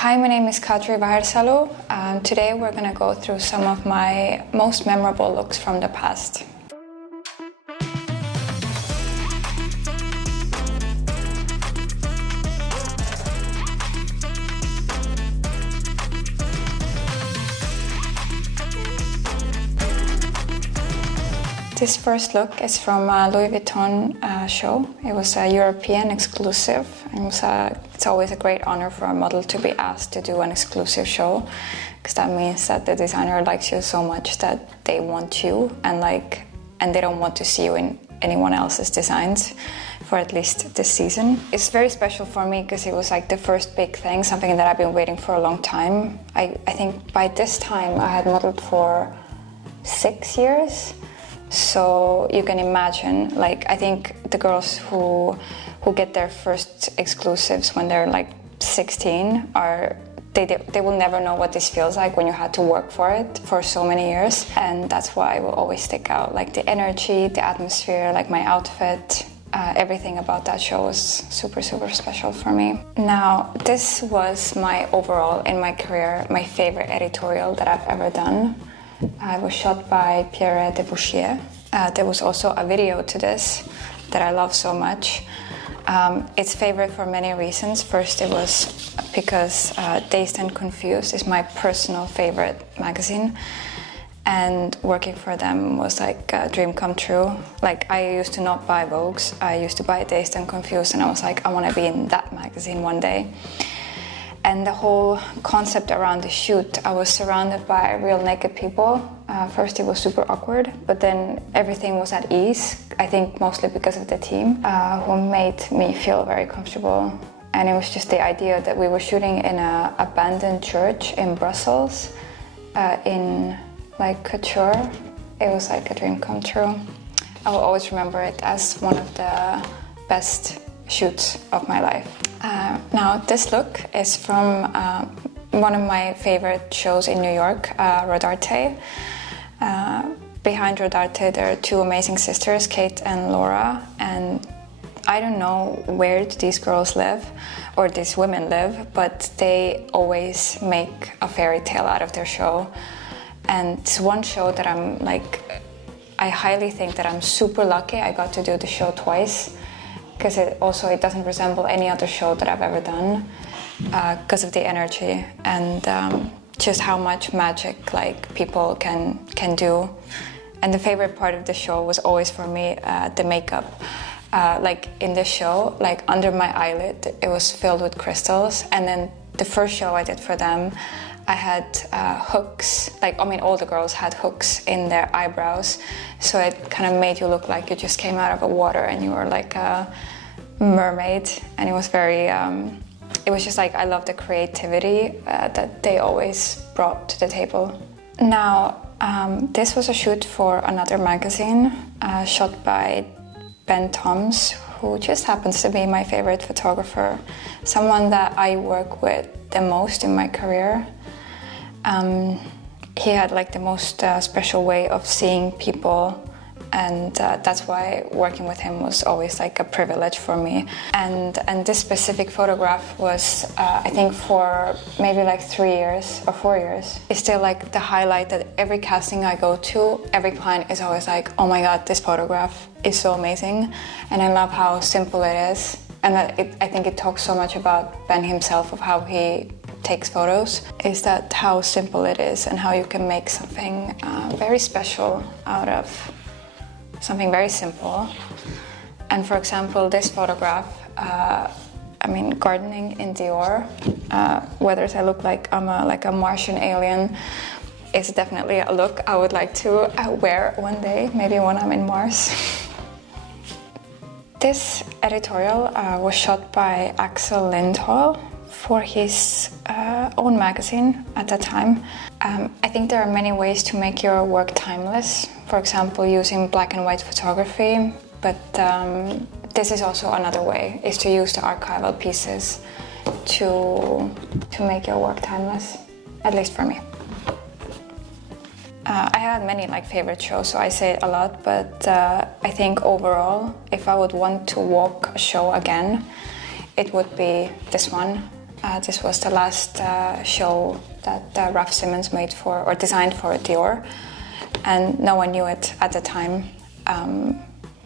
Hi, my name is Kadri Vahersalu. Today we're going to go through some of my most memorable looks from the past. This first look is from a Louis Vuitton show. It was a European exclusive, and it's always a great honor for a model to be asked to do an exclusive show, because that means that the designer likes you so much that they want you and they don't want to see you in anyone else's designs for at least this season. It's very special for me because it was like the first big thing, something that I've been waiting for a long time. I think by this time I had modeled for 6 years. So you can imagine, I think the girls who get their first exclusives when they're 16 they will never know what this feels like when you had to work for it for so many years. And that's why it will always stick out, the energy, the atmosphere, my outfit, everything about that show was super, super special for me. Now, this was my overall, in my career, my favorite editorial that I've ever done. It was shot by Pierre de Bouchier. There was also a video to this that I love so much. It's favorite for many reasons. First, it was because Dazed and Confused is my personal favorite magazine, and working for them was like a dream come true. I used to not buy Vogues, I used to buy Dazed and Confused, and I was like, I want to be in that magazine one day. And the whole concept around the shoot, I was surrounded by real naked people. First it was super awkward, but then everything was at ease. I think mostly because of the team, who made me feel very comfortable. And it was just the idea that we were shooting in an abandoned church in Brussels, in couture. It was like a dream come true. I will always remember it as one of the best shoots of my life. Now this look is from one of my favorite shows in New York, Rodarte. Behind Rodarte there are two amazing sisters, Kate and Laura, and I don't know where these girls live or these women live, but they always make a fairy tale out of their show. And it's one show that I highly think that I'm super lucky I got to do the show twice, because it doesn't resemble any other show that I've ever done, because of the energy and just how much magic people can do. And the favorite part of the show was always for me the makeup. In the show, under my eyelid, it was filled with crystals. And then the first show I did for them, I had hooks, all the girls had hooks in their eyebrows, so it kind of made you look like you just came out of the water and you were like a mermaid. And it was very, it was just I love the creativity that they always brought to the table. Now, this was a shoot for another magazine, shot by Ben Toms, who just happens to be my favorite photographer, someone that I work with the most in my career. He had the most special way of seeing people, and that's why working with him was always a privilege for me. And this specific photograph was, I think, for maybe 3 years or 4 years. It's still the highlight that every casting I go to, every client is always oh my god, this photograph is so amazing. And I love how simple it is, and I think it talks so much about Ben himself, of how he takes photos, is that how simple it is and how you can make something very special out of something very simple. And for example, this photograph, gardening in Dior, whether I look like I'm a Martian alien, is definitely a look I would like to wear one day, maybe when I'm in Mars. This editorial was shot by Axel Lindholm for his own magazine at that time. I think there are many ways to make your work timeless. For example, using black and white photography, but this is also another way, is to use the archival pieces to make your work timeless, at least for me. I had many favorite shows, so I say it a lot, but I think overall, if I would want to walk a show again, it would be this one. This was the last show that Raf Simons made for, or designed for Dior, and no one knew it at the time,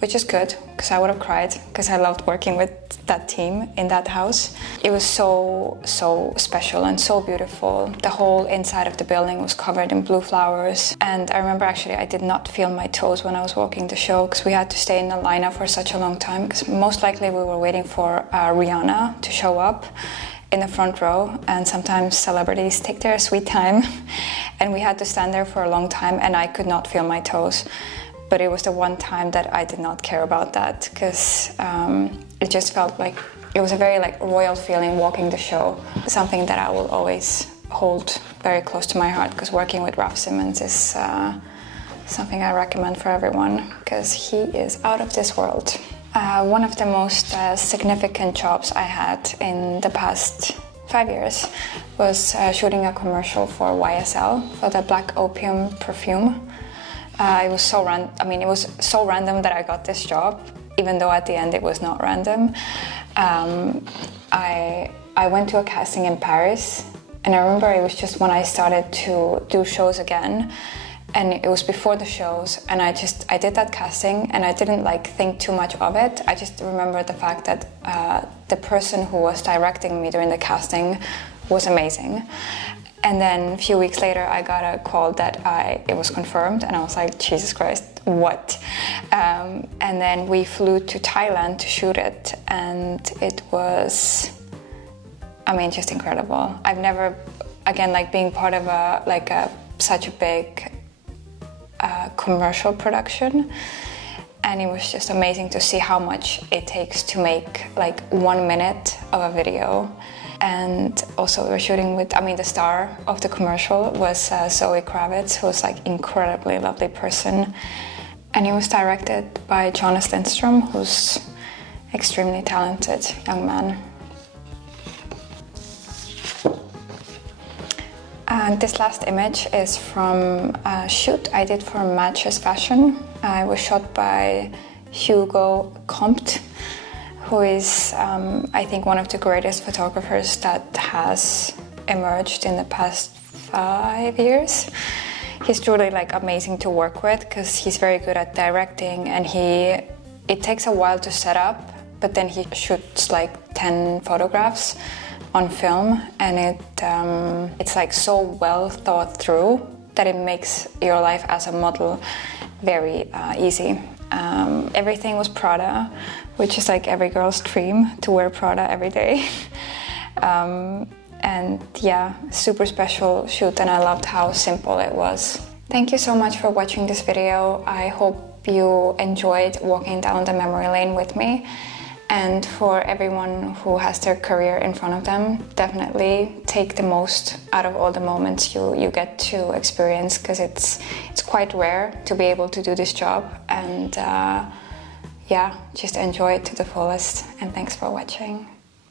which is good, because I would have cried, because I loved working with that team in that house. It was so special and so beautiful. The whole inside of the building was covered in blue flowers, and I remember actually I did not feel my toes when I was walking the show, because we had to stay in the lineup for such a long time, because most likely we were waiting for Rihanna to show up in the front row, and sometimes celebrities take their sweet time and we had to stand there for a long time, and I could not feel my toes. But it was the one time that I did not care about that, because it just felt like it was a very royal feeling walking the show. Something that I will always hold very close to my heart, because working with Raf Simons is something I recommend for everyone, because he is out of this world. One of the most significant jobs I had in the past 5 years was shooting a commercial for YSL, for the Black Opium perfume. It was so random that I got this job, even though at the end it was not random. I went to a casting in Paris, and I remember it was just when I started to do shows again, and it was before the shows, and I did that casting, and I didn't think too much of it. I just remember the fact that the person who was directing me during the casting was amazing. And then a few weeks later, I got a call that it was confirmed, and I was like, Jesus Christ, what? And then we flew to Thailand to shoot it, and it was, just incredible. I've never, again, being part of such a big commercial production, and it was just amazing to see how much it takes to make 1 minute of a video. And also we were shooting with, the star of the commercial was Zoe Kravitz, who was incredibly lovely person. And it was directed by Jonas Lindström, who's extremely talented young man. And this last image is from a shoot I did for Matches Fashion. It was shot by Hugo Comte, who is, I think, one of the greatest photographers that has emerged in the past 5 years. He's truly amazing to work with, because he's very good at directing, and it takes a while to set up, but then he shoots 10 photographs on film, and it's so well thought through that it makes your life as a model very easy. Everything was Prada, which is every girl's dream, to wear Prada every day. And yeah, super special shoot, and I loved how simple it was. Thank you so much for watching this video. I hope you enjoyed walking down the memory lane with me. And for everyone who has their career in front of them, definitely take the most out of all the moments you get to experience, because it's quite rare to be able to do this job. And yeah, just enjoy it to the fullest. And thanks for watching.